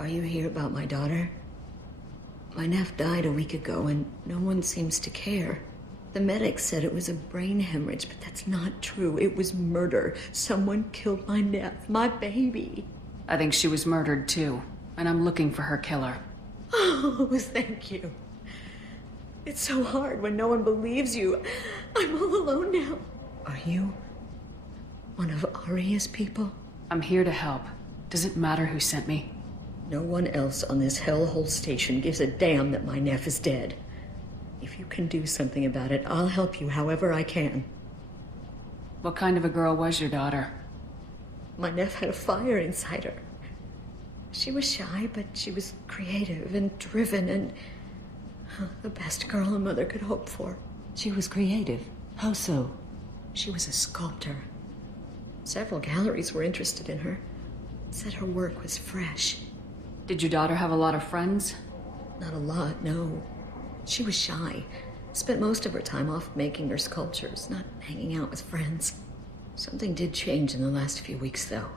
Are you here about my daughter? My nephew died a week ago and no one seems to care. The medics said it was a brain hemorrhage, but that's not true. It was murder. Someone killed my nephew, my baby. I think she was murdered too, and I'm looking for her killer. Oh, thank you. It's so hard when no one believes you. I'm all alone now. Are you one of Aria's people? I'm here to help. Does it matter who sent me? No one else on this hellhole station gives a damn that my nephew is dead. If you can do something about it, I'll help you however I can. What kind of a girl was your daughter? My nephew had a fire inside her. She was shy, but she was creative and driven and the best girl a mother could hope for. She was creative? How so? She was a sculptor. Several galleries were interested in her. Said her work was fresh. Did your daughter have a lot of friends? Not a lot, no. She was shy. Spent most of her time off making her sculptures, not hanging out with friends. Something did change in the last few weeks, though.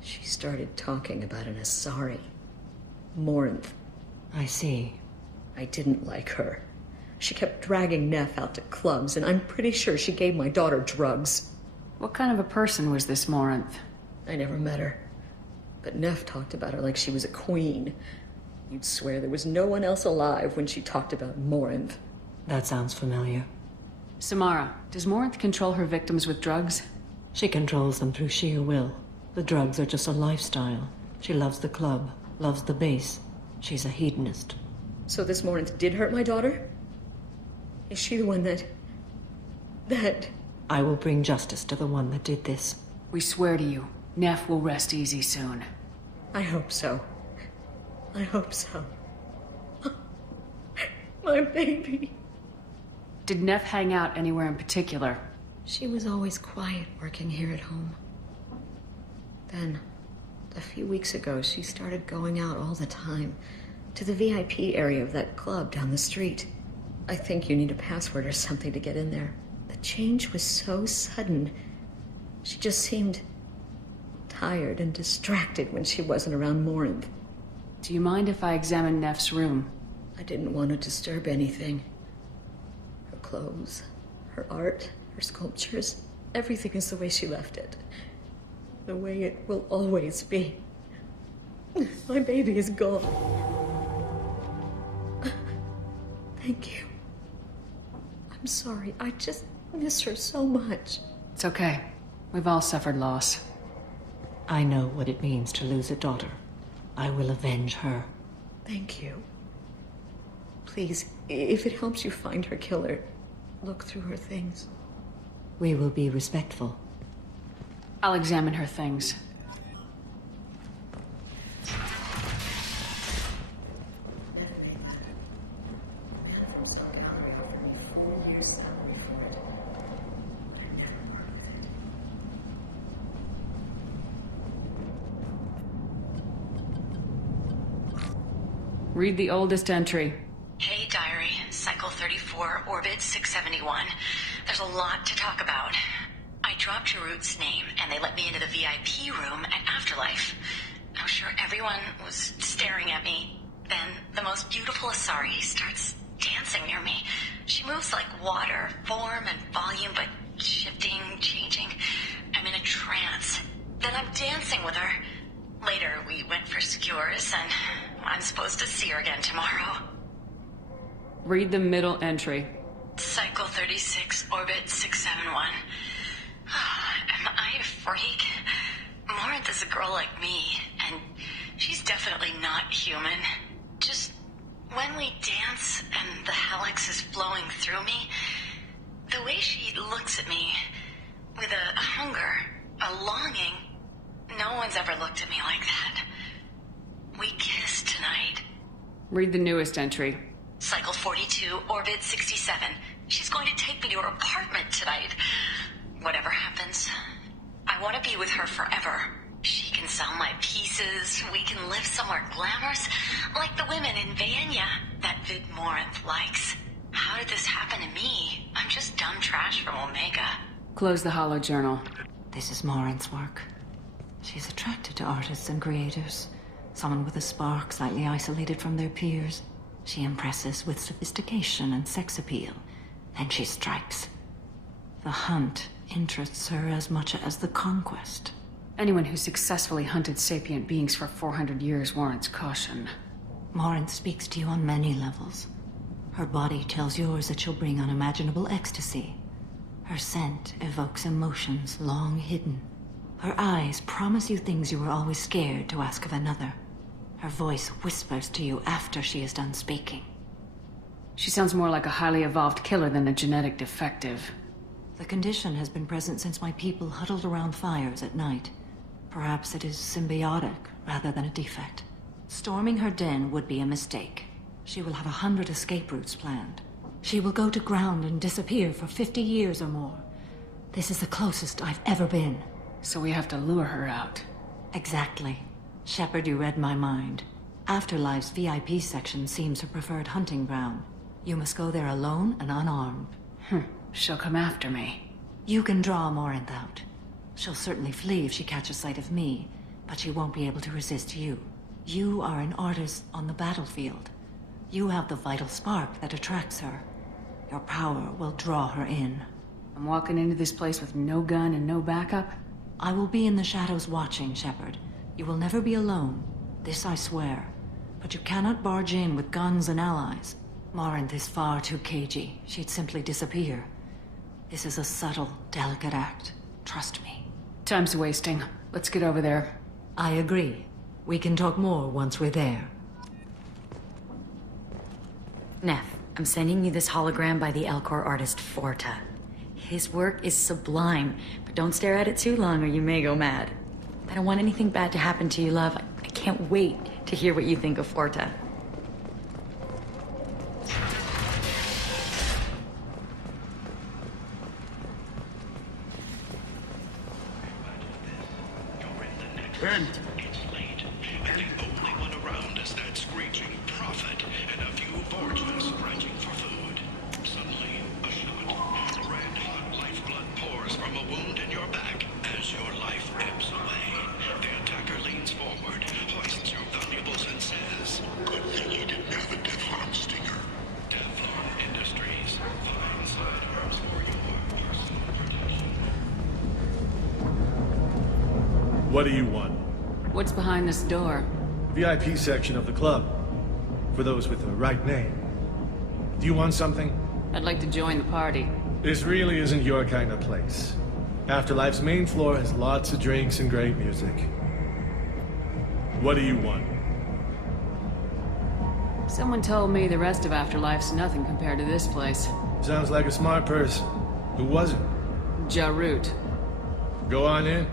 She started talking about an Asari. Morinth. I see. I didn't like her. She kept dragging Neff out to clubs, and I'm pretty sure she gave my daughter drugs. What kind of a person was this Morinth? I never met her. But Neff talked about her like she was a queen. You'd swear there was no one else alive when she talked about Morinth. That sounds familiar. Samara, does Morinth control her victims with drugs? She controls them through sheer will. The drugs are just a lifestyle. She loves the club, loves the base. She's a hedonist. So this Morinth did hurt my daughter? Is she the one that... I will bring justice to the one that did this. We swear to you, Neff will rest easy soon. I hope so. I hope so. My baby. Did Neff hang out anywhere in particular? She was always quiet working here at home. Then, a few weeks ago, she started going out all the time to the VIP area of that club down the street. I think you need a password or something to get in there. The change was so sudden. She just seemed tired and distracted when she wasn't around Morinth. Do you mind if I examine Neff's room? I didn't want to disturb anything. Her clothes, her art, her sculptures, everything is the way she left it. The way it will always be. My baby is gone. Thank you. I'm sorry, I just miss her so much. It's okay. We've all suffered loss. I know what it means to lose a daughter. I will avenge her. Thank you. Please, if it helps you find her killer, look through her things. We will be respectful. I'll examine her things. Read the oldest entry. Hey, Diary. Cycle 34, Orbit 671. There's a lot to talk about. I dropped Jarut's name, and they let me into the VIP room at Afterlife. I'm sure everyone was staring at me. Then the most beautiful Asari starts dancing near me. She moves like water, form and volume, but shifting, changing. I'm in a trance. Then I'm dancing with her. Later, we went for skewers, and I'm supposed to see her again tomorrow. Read the middle entry. Cycle 36, Orbit 671. Am I a freak? Morinth is a girl like me, and she's definitely not human. Just when we dance and the helix is flowing through me, the way she looks at me with a hunger, a longing, no one's ever looked at me like that. We kissed tonight. Read the newest entry. Cycle 42, Orbit 67. She's going to take me to her apartment tonight. Whatever happens, I want to be with her forever. She can sell my pieces. We can live somewhere glamorous, like the women in Vanya that Vid Morinth likes. How did this happen to me? I'm just dumb trash from Omega. Close the hollow journal. This is Morinth's work. She's attracted to artists and creators. Someone with a spark, slightly isolated from their peers. She impresses with sophistication and sex appeal. Then she strikes. The hunt interests her as much as the conquest. Anyone who successfully hunted sapient beings for 400 years warrants caution. Morinth speaks to you on many levels. Her body tells yours that she'll bring unimaginable ecstasy. Her scent evokes emotions long hidden. Her eyes promise you things you were always scared to ask of another. Her voice whispers to you after she is done speaking. She sounds more like a highly evolved killer than a genetic defective. The condition has been present since my people huddled around fires at night. Perhaps it is symbiotic rather than a defect. Storming her den would be a mistake. She will have 100 escape routes planned. She will go to ground and disappear for 50 years or more. This is the closest I've ever been. So we have to lure her out. Exactly. Shepard, you read my mind. Afterlife's VIP section seems her preferred hunting ground. You must go there alone and unarmed. She'll come after me. You can draw Morinth out. She'll certainly flee if she catches sight of me, but she won't be able to resist you. You are an artist on the battlefield. You have the vital spark that attracts her. Your power will draw her in. I'm walking into this place with no gun and no backup? I will be in the shadows watching, Shepard. You will never be alone. This I swear. But you cannot barge in with guns and allies. Morinth is far too cagey. She'd simply disappear. This is a subtle, delicate act. Trust me. Time's wasting. Let's get over there. I agree. We can talk more once we're there. Neff, I'm sending you this hologram by the Elcor artist Forta. His work is sublime, but don't stare at it too long or you may go mad. I don't want anything bad to happen to you, love. I can't wait to hear what you think of Forta. Ben! It's late, and the only one around is that screeching prophet and a few vultures scratching for food. Suddenly, a shot. Red-hot lifeblood pours from a wound in your back. As your life ebbs away, the attacker leans forward, hoists your valuables, and says, Good thing you didn't have a Devlon stinger. Devlon Industries. Fine sidearms for your personal protection. What do you want? What's behind this door? VIP section of the club. For those with the right name. Do you want something? I'd like to join the party. This really isn't your kind of place. Afterlife's main floor has lots of drinks and great music. What do you want? Someone told me the rest of Afterlife's nothing compared to this place. Sounds like a smart person. Who was it? Jarut. Go on in.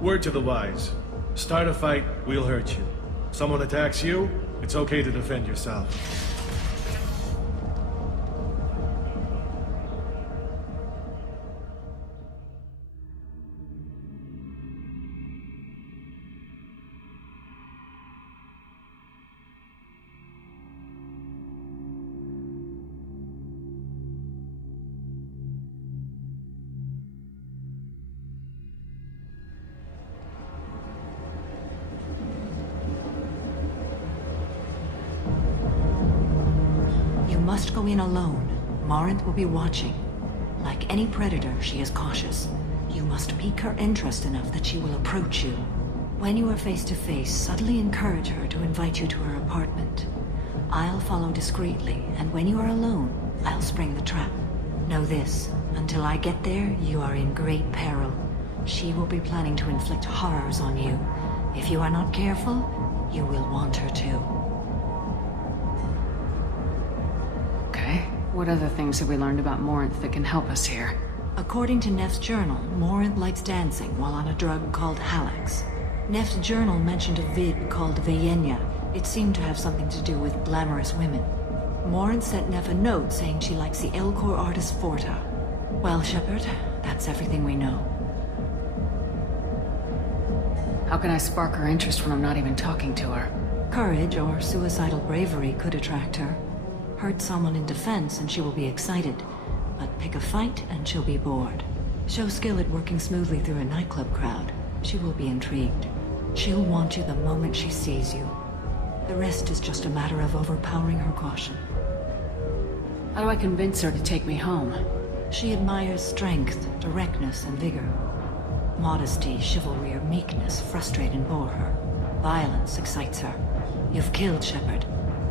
Word to the wise. Start a fight, we'll hurt you. Someone attacks you, it's okay to defend yourself. You must go in alone. Morinth will be watching. Like any predator, she is cautious. You must pique her interest enough that she will approach you. When you are face to face, subtly encourage her to invite you to her apartment. I'll follow discreetly, and when you are alone, I'll spring the trap. Know this, until I get there, you are in great peril. She will be planning to inflict horrors on you. If you are not careful, you will want her to. Okay. What other things have we learned about Morinth that can help us here? According to Neff's journal, Morinth likes dancing while on a drug called Halax. Neff's journal mentioned a vid called Vayenya. It seemed to have something to do with glamorous women. Morinth sent Neff a note saying she likes the Elcor artist Forta. Well, Shepard, that's everything we know. How can I spark her interest when I'm not even talking to her? Courage or suicidal bravery could attract her. Hurt someone in defense and she will be excited. But pick a fight and she'll be bored. Show skill at working smoothly through a nightclub crowd. She will be intrigued. She'll want you the moment she sees you. The rest is just a matter of overpowering her caution. How do I convince her to take me home? She admires strength, directness, and vigor. Modesty, chivalry, or meekness frustrate and bore her. Violence excites her. You've killed Shepard.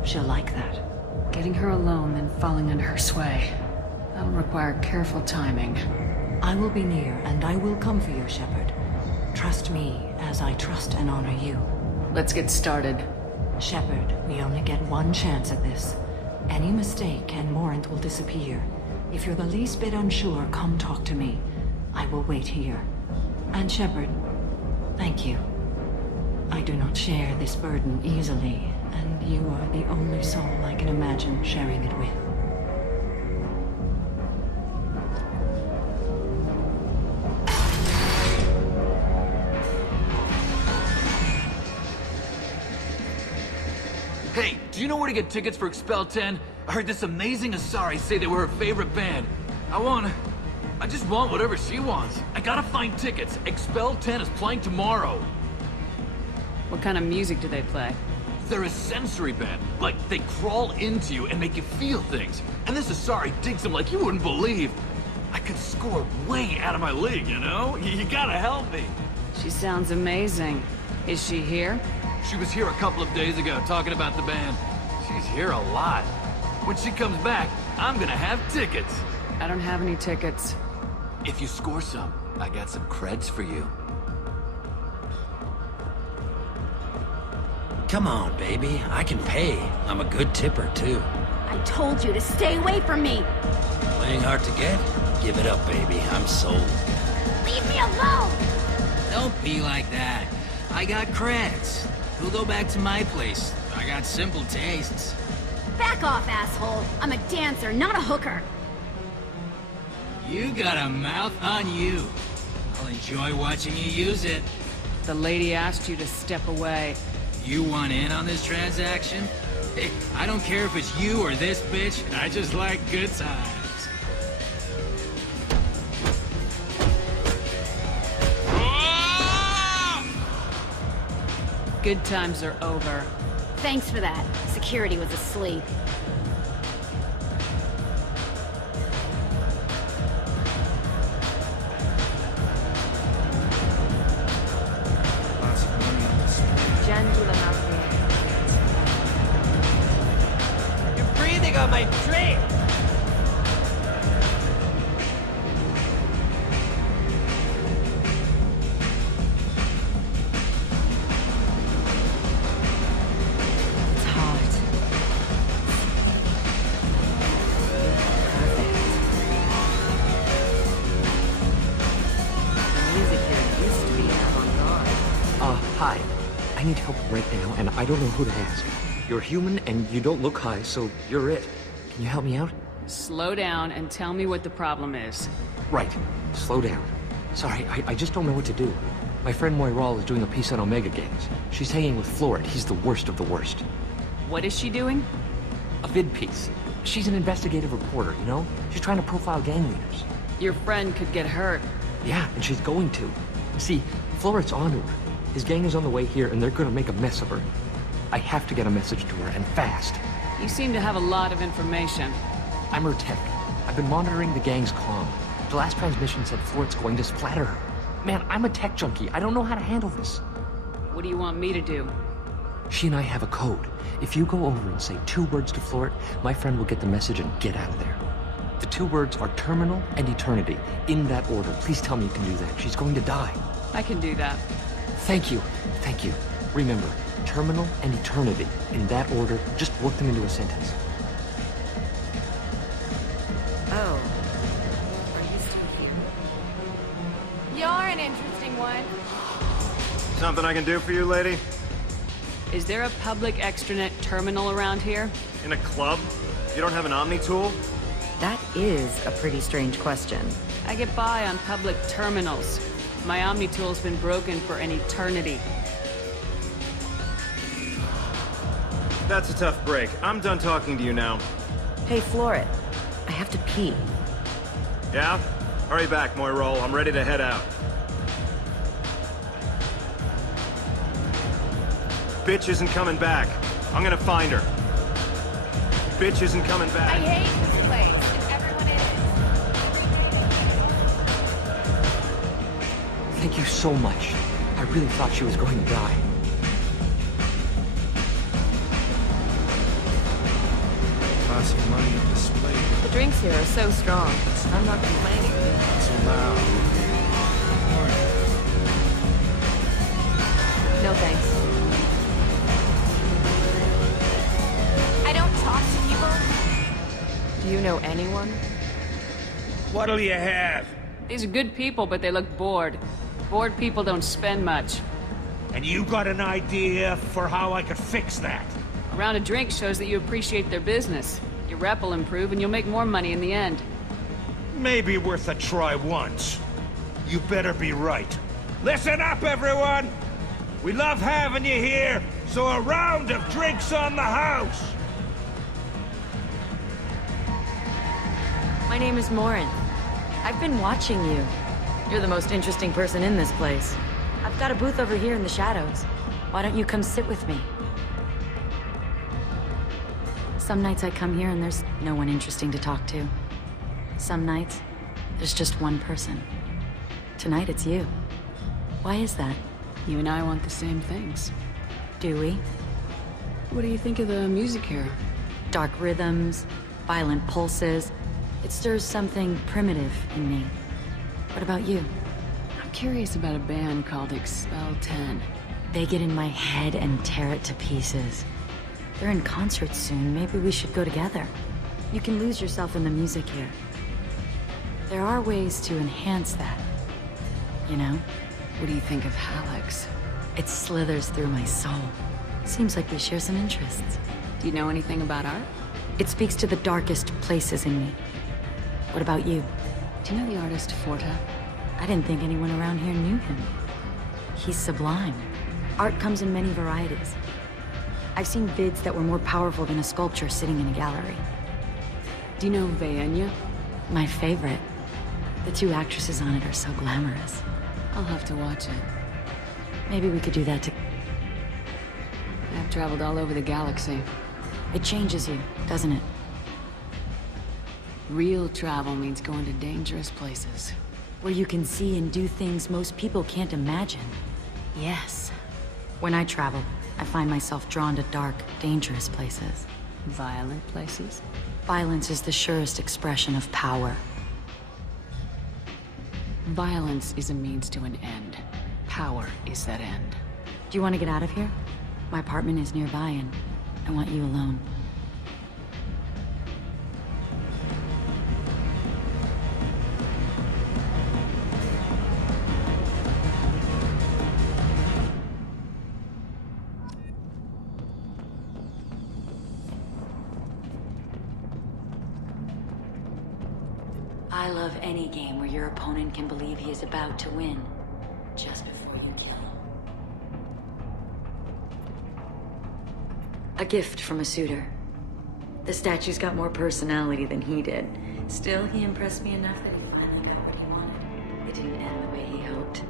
She'll like that. Getting her alone, then falling under her sway. That'll require careful timing. I will be near, and I will come for you, Shepard. Trust me, as I trust and honor you. Let's get started. Shepard, we only get one chance at this. Any mistake and Morant will disappear. If you're the least bit unsure, come talk to me. I will wait here. And Shepard, thank you. I do not share this burden easily, and you are the only soul I can imagine sharing it with. Hey, do you know where to get tickets for Expel 10? I heard this amazing Asari say they were her favorite band. I just want whatever she wants. I gotta find tickets. Expel 10 is playing tomorrow. What kind of music do they play? They're a sensory band. Like, they crawl into you and make you feel things. And this Asari digs them like you wouldn't believe. I could score way out of my league, you know? You gotta help me. She sounds amazing. Is she here? She was here a couple of days ago talking about the band. She's here a lot. When she comes back, I'm gonna have tickets. I don't have any tickets. If you score some, I got some creds for you. Come on, baby. I can pay. I'm a good tipper, too. I told you to stay away from me! Playing hard to get? Give it up, baby. I'm sold. Leave me alone! Don't be like that. I got creds. We'll go back to my place. I got simple tastes. Back off, asshole! I'm a dancer, not a hooker! You got a mouth on you. I'll enjoy watching you use it. The lady asked you to step away. You want in on this transaction? Hey, I don't care if it's you or this bitch. I just like good times. Good times are over. Thanks for that. Security was asleep. You're breathing on my drink! It's hot. Hi. I need help right now, and I don't know who to ask. You're human, and you don't look high, so you're it. Can you help me out? Slow down and tell me what the problem is. Right. Slow down. Sorry, I just don't know what to do. My friend Moiral is doing a piece on Omega Gangs. She's hanging with Florid. He's the worst of the worst. What is she doing? A vid piece. She's an investigative reporter, you know? She's trying to profile gang leaders. Your friend could get hurt. Yeah, and she's going to. See, Florid's onto her. His gang is on the way here, and they're gonna make a mess of her. I have to get a message to her, and fast. You seem to have a lot of information. I'm her tech. I've been monitoring the gang's comm. The last transmission said Florid's going to splatter her. Man, I'm a tech junkie. I don't know how to handle this. What do you want me to do? She and I have a code. If you go over and say 2 words to Florid, my friend will get the message and get out of there. The 2 words are terminal and eternity. In that order. Please tell me you can do that. She's going to die. I can do that. Thank you. Thank you. Remember, terminal and eternity. In that order, just work them into a sentence. Oh. Are you still here? You're an interesting one. Something I can do for you, lady? Is there a public extranet terminal around here? In a club? You don't have an Omni tool? That is a pretty strange question. I get by on public terminals. My Omni-tool's been broken for an eternity. That's a tough break. I'm done talking to you now. Hey, Florid. I have to pee. Yeah? Hurry back, Moiral. I'm ready to head out. Bitch isn't coming back. I'm gonna find her. Bitch isn't coming I back. hate this place, and everyone is. Thank you so much. I really thought she was going to die. Tossing money on display. The drinks here are so strong. I'm not complaining. So loud. No thanks. I don't talk to people. Do you know anyone? What'll you have? These are good people, but they look bored. Bored people don't spend much. And you got an idea for how I could fix that? A round of drinks shows that you appreciate their business. Your rep will improve and you'll make more money in the end. Maybe worth a try once. You better be right. Listen up, everyone! We love having you here, so a round of drinks on the house! My name is Morin. I've been watching you. You're the most interesting person in this place. I've got a booth over here in the shadows. Why don't you come sit with me? Some nights I come here and there's no one interesting to talk to. Some nights, there's just one person. Tonight it's you. Why is that? You and I want the same things. Do we? What do you think of the music here? Dark rhythms, violent pulses. It stirs something primitive in me. What about you? I'm curious about a band called Expel 10. They get in my head and tear it to pieces. They're in concert soon. Maybe we should go together. You can lose yourself in the music here. There are ways to enhance that. You know? What do you think of Hallex? It slithers through my soul. Seems like we share some interests. Do you know anything about art? It speaks to the darkest places in me. What about you? Do you know the artist Forta? I didn't think anyone around here knew him. He's sublime. Art comes in many varieties. I've seen vids that were more powerful than a sculpture sitting in a gallery. Do you know Vaenya? My favorite. The two actresses on it are so glamorous. I'll have to watch it. Maybe we could do that I've traveled all over the galaxy. It changes you, doesn't it? Real travel means going to dangerous places. Where you can see and do things most people can't imagine. Yes. When I travel, I find myself drawn to dark, dangerous places. Violent places? Violence is the surest expression of power. Violence is a means to an end. Power is that end. Do you want to get out of here? My apartment is nearby and I want you alone. I love any game where your opponent can believe he is about to win, just before you kill him. A gift from a suitor. The statue's got more personality than he did. Still, he impressed me enough that he finally got what he wanted. It didn't end the way he hoped.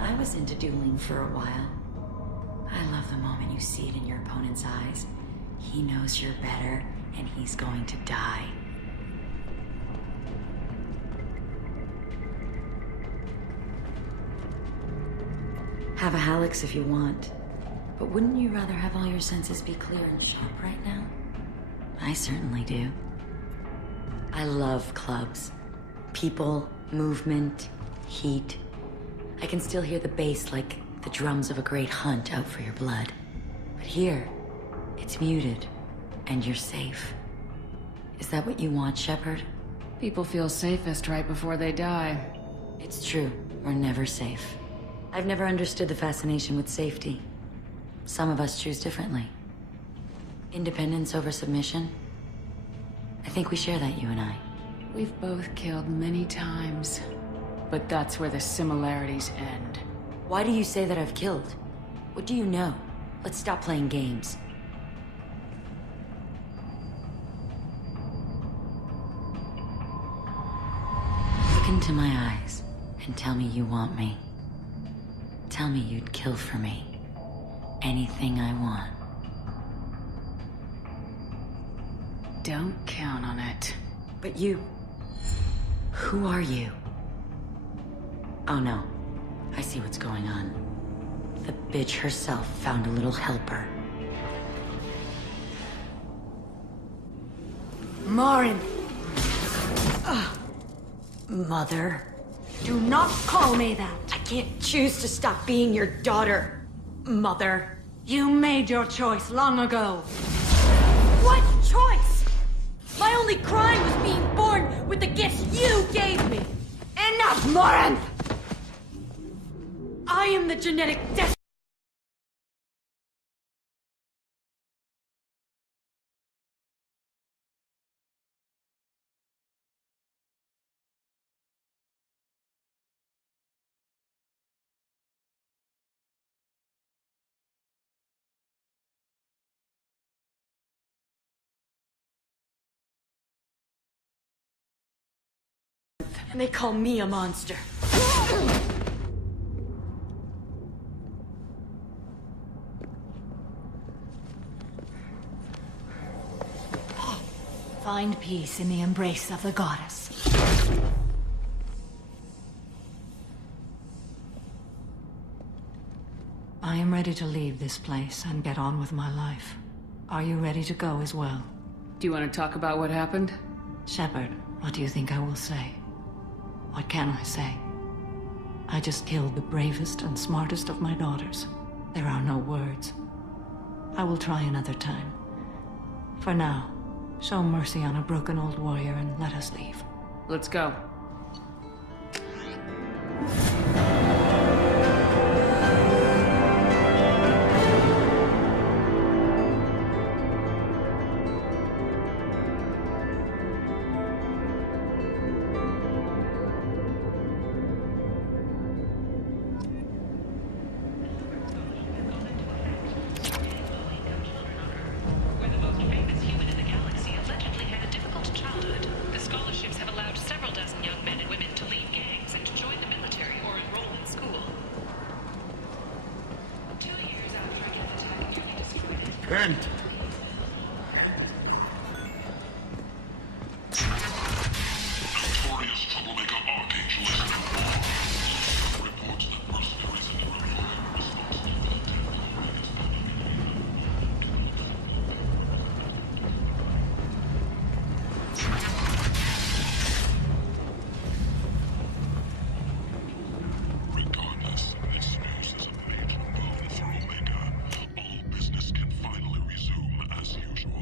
I was into dueling for a while. I love the moment you see it in your opponent's eyes. He knows you're better, and he's going to die. Have a Hallex if you want. But wouldn't you rather have all your senses be clear and sharp right now? I certainly do. I love clubs. People, movement, heat. I can still hear the bass like the drums of a great hunt out for your blood. But here, it's muted, and you're safe. Is that what you want, Shepard? People feel safest right before they die. It's true. We're never safe. I've never understood the fascination with safety. Some of us choose differently. Independence over submission? I think we share that, you and I. We've both killed many times. But that's where the similarities end. Why do you say that I've killed? What do you know? Let's stop playing games. Look into my eyes and tell me you want me. Tell me you'd kill for me. Anything I want. Don't count on it. But you... Who are you? Oh no. I see what's going on. The bitch herself found a little helper. Marin! Mother. Do not call me that! I can't choose to stop being your daughter, Mother. You made your choice long ago. What choice? My only crime was being born with the gifts you gave me. Enough, Morin! I am the genetic destiny. And they call me a monster. Find peace in the embrace of the goddess. I am ready to leave this place and get on with my life. Are you ready to go as well? Do you want to talk about what happened? Shepard, what do you think I will say? What can I say? I just killed the bravest and smartest of my daughters. There are no words. I will try another time. For now, show mercy on a broken old warrior and let us leave. Let's go. Kent! Notorious troublemaker Archangel is involved. Reports that mercenaries in the Empire responsible for the terrorized. Regardless, this news is a major boon for Omega. All business can finally resume as usual.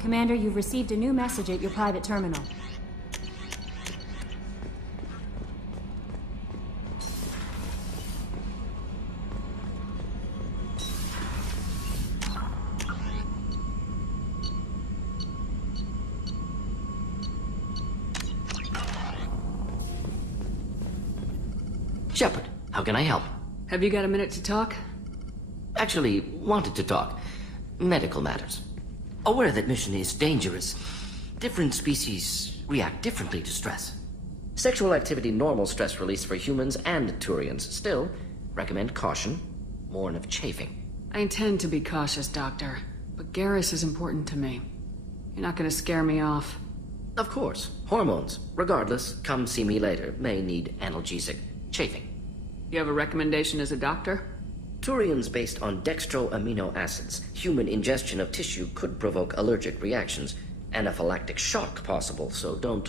Commander, you've received a new message at your private terminal. Shepard, how can I help? Have you got a minute to talk? Actually, wanted to talk. Medical matters. Aware that mission is dangerous. Different species react differently to stress. Sexual activity normal stress release for humans and Turians. Still, recommend caution. Warn of chafing. I intend to be cautious, Doctor. But Garrus is important to me. You're not gonna scare me off. Of course. Hormones. Regardless, come see me later. May need analgesic. Chafing. You have a recommendation as a doctor? Turians based on dextroamino acids. Human ingestion of tissue could provoke allergic reactions. Anaphylactic shock possible, so don't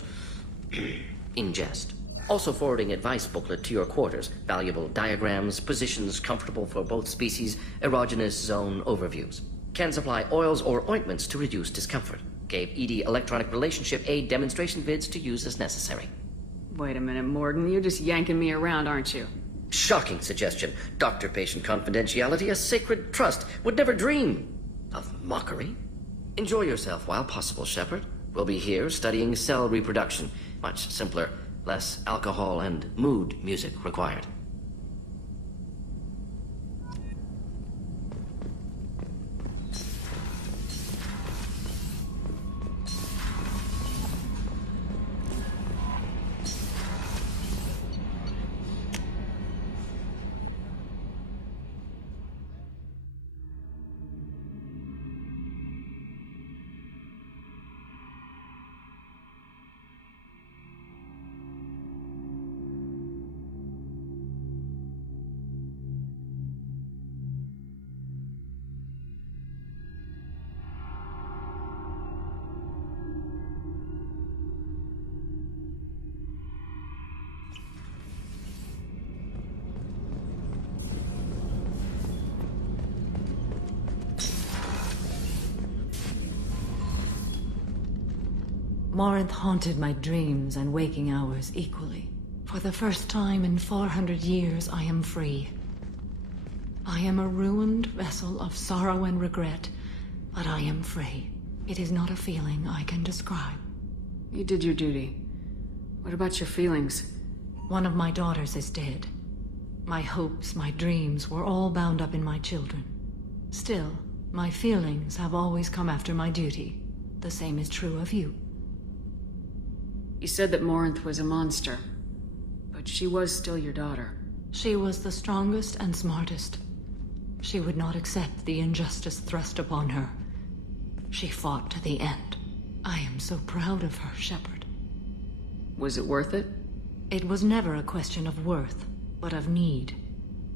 ingest. Also forwarding advice booklet to your quarters. Valuable diagrams, positions comfortable for both species, erogenous zone overviews. Can supply oils or ointments to reduce discomfort. Gave ED electronic relationship aid demonstration vids to use as necessary. Wait a minute, Morgan. You're just yanking me around, aren't you? Shocking suggestion. Doctor-patient confidentiality, a sacred trust. Would never dream of mockery. Enjoy yourself while possible, Shepard. We'll be here studying cell reproduction. Much simpler, less alcohol and mood music required. Morinth haunted my dreams and waking hours equally. For the first time in 400 years, I am free. I am a ruined vessel of sorrow and regret, but I am free. It is not a feeling I can describe. You did your duty. What about your feelings? One of my daughters is dead. My hopes, my dreams were all bound up in my children. Still, my feelings have always come after my duty. The same is true of you. You said that Morinth was a monster, but she was still your daughter. She was the strongest and smartest. She would not accept the injustice thrust upon her. She fought to the end. I am so proud of her, Shepard. Was it worth it? It was never a question of worth, but of need.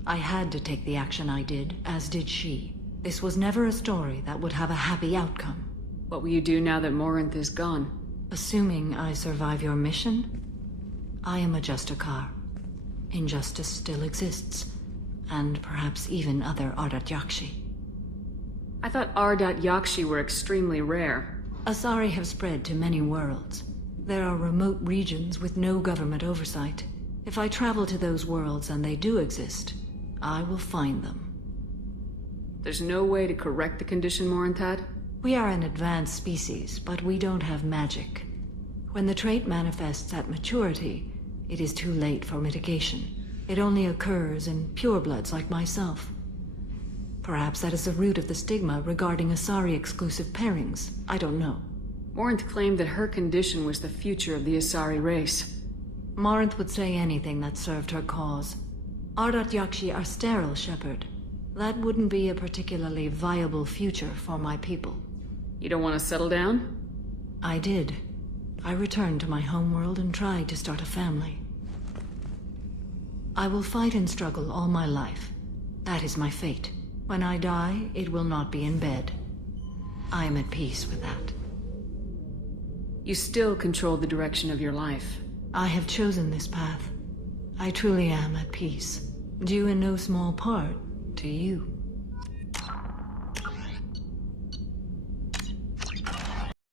I had to take the action I did, as did she. This was never a story that would have a happy outcome. What will you do now that Morinth is gone? Assuming I survive your mission, I am a Justicar. Injustice still exists, and perhaps even other Ardat-Yakshi. I thought Ardat-Yakshi were extremely rare. Asari have spread to many worlds. There are remote regions with no government oversight. If I travel to those worlds and they do exist, I will find them. There's no way to correct the condition Morinth had? We are an advanced species, but we don't have magic. When the trait manifests at maturity, it is too late for mitigation. It only occurs in purebloods like myself. Perhaps that is the root of the stigma regarding Asari-exclusive pairings. I don't know. Morinth claimed that her condition was the future of the Asari race. Morinth would say anything that served her cause. Ardat-Yakshi are sterile, Shepard. That wouldn't be a particularly viable future for my people. You don't want to settle down? I did. I returned to my homeworld and tried to start a family. I will fight and struggle all my life. That is my fate. When I die, it will not be in bed. I am at peace with that. You still control the direction of your life. I have chosen this path. I truly am at peace. Due in no small part to you.